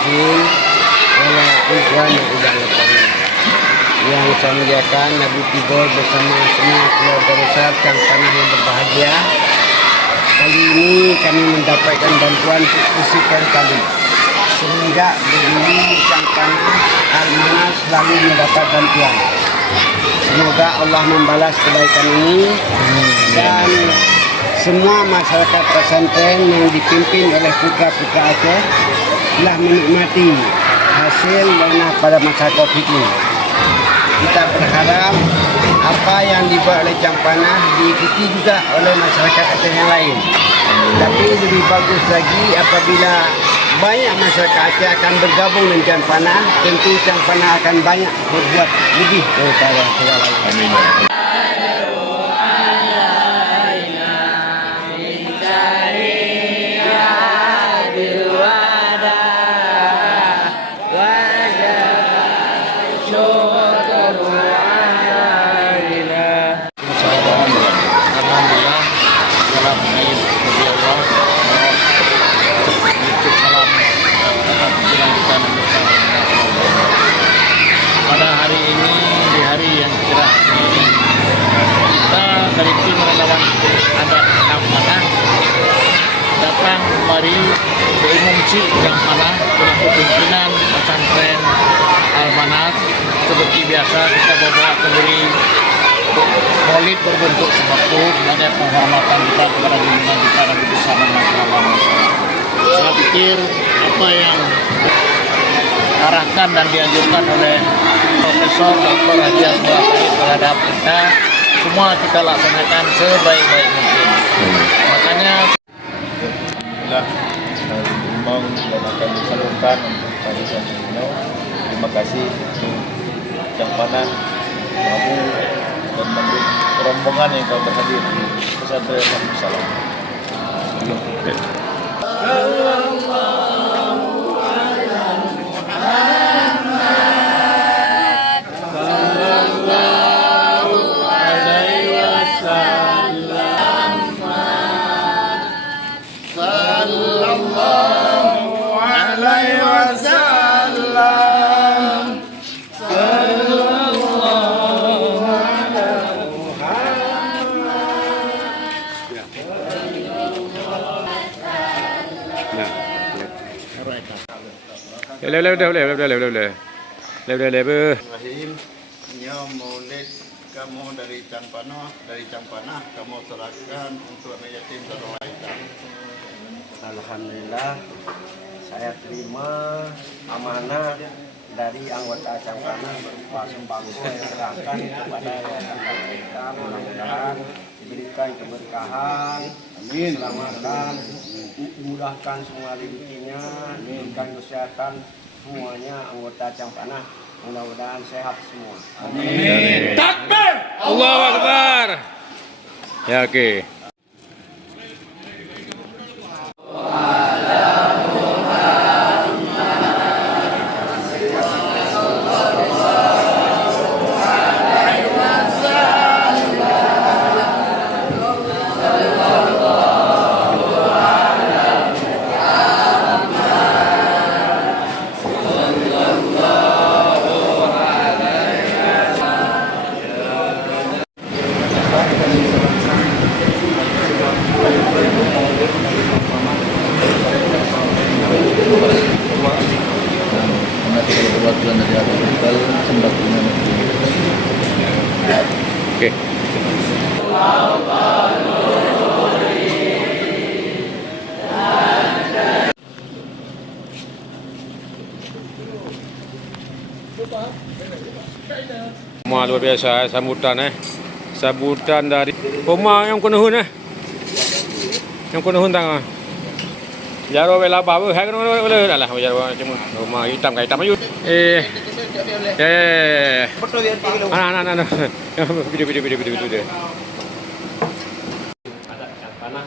muslimin wala udwan illa alamin. Yang saya muliakan, Nabi Tibor bersama semua keluarga besar Cang Panah yang berbahagia. Kali ini kami mendapatkan bantuan untuk kesekian kali. Semenjak berdiri Cang Panah, Al-Mana selalu mendapat bantuan. Semoga Allah membalas kebaikan ini dan semua masyarakat pesantren yang dipimpin oleh putra-putra Aceh telah menikmati hasil dana pada masa Covid ini. Kita berharap apa yang dibuat oleh Cang Panah diikuti juga oleh masyarakat Aceh yang lain. Tapi lebih bagus lagi apabila banyak masyarakat Aceh akan bergabung dengan Cang Panah, tentu Cang Panah akan banyak berbuat lebih daripada segala lain. Amin. Pada hari ini, di hari yang cerah ini, kita dari tim relawan adat Cang Panah datang mari berumumsi Cang Panah selaku pimpinan pesantren Al-Manat. Seperti biasa kita bawa kembali Maulid berbentuk sembako sebagai penghormatan kita kepada junjungan kita Nabi bersama masyarakat. Saya pikir apa yang arahkan dan dianjurkan oleh Profesor Dr. Haji Asmul Farid terhadap kita semua kita laksanakan sebaik-baik mungkin. Makanya Alhamdulillah saya diimbang dan akan disalurkan untuk Cari Sanjino. Terima kasih untuk Cang Panah, Abu dan mendukung rombongan yang telah berhadir di pesantren Darussalam. Maulid kamu dari Cang Panah kamu serahkan untuk anak yatim dan orang lain. Alhamdulillah, saya terima amanah dari anggota Cang Panah berupa sembako yang diserahkan kepada yayasan kita. Mudah-mudahan diberikan keberkahan, keselamatan, dimudahkan semua rezekinya, diberikan kesehatan semuanya anggota Cang Panah. Mudah-mudahan sehat semua. Amin. Takbir! Allahu Akbar. Ya oke. Oke. Semua luar biasa sambutan sambutan dari Poma yang kunuhun yang kunuhun tang jaro bela babu hai kan boleh lah jaro cuma rumah hitam kai hitam ayu ana video ada Cang Panah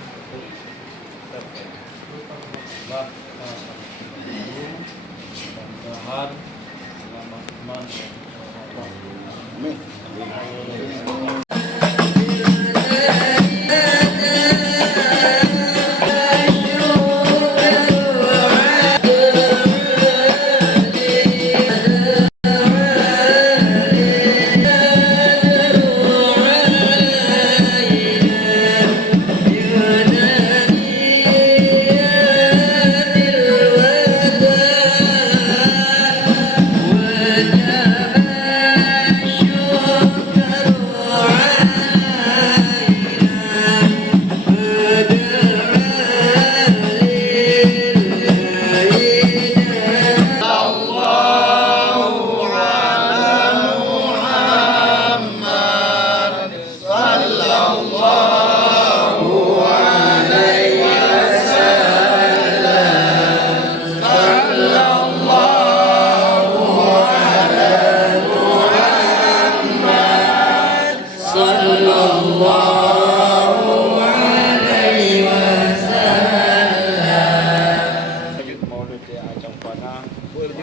berarti acang panah.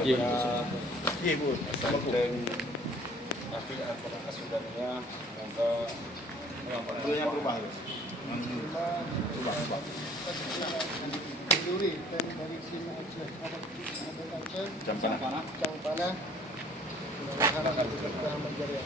Iya. Iya bu. Dan tapi apa asudannya semoga Yang berubah ya. Berubah. Duri dari sini Aceh, Aceh, jam panah. Jam Panah. Mudah-mudahan akan berkah menjadi.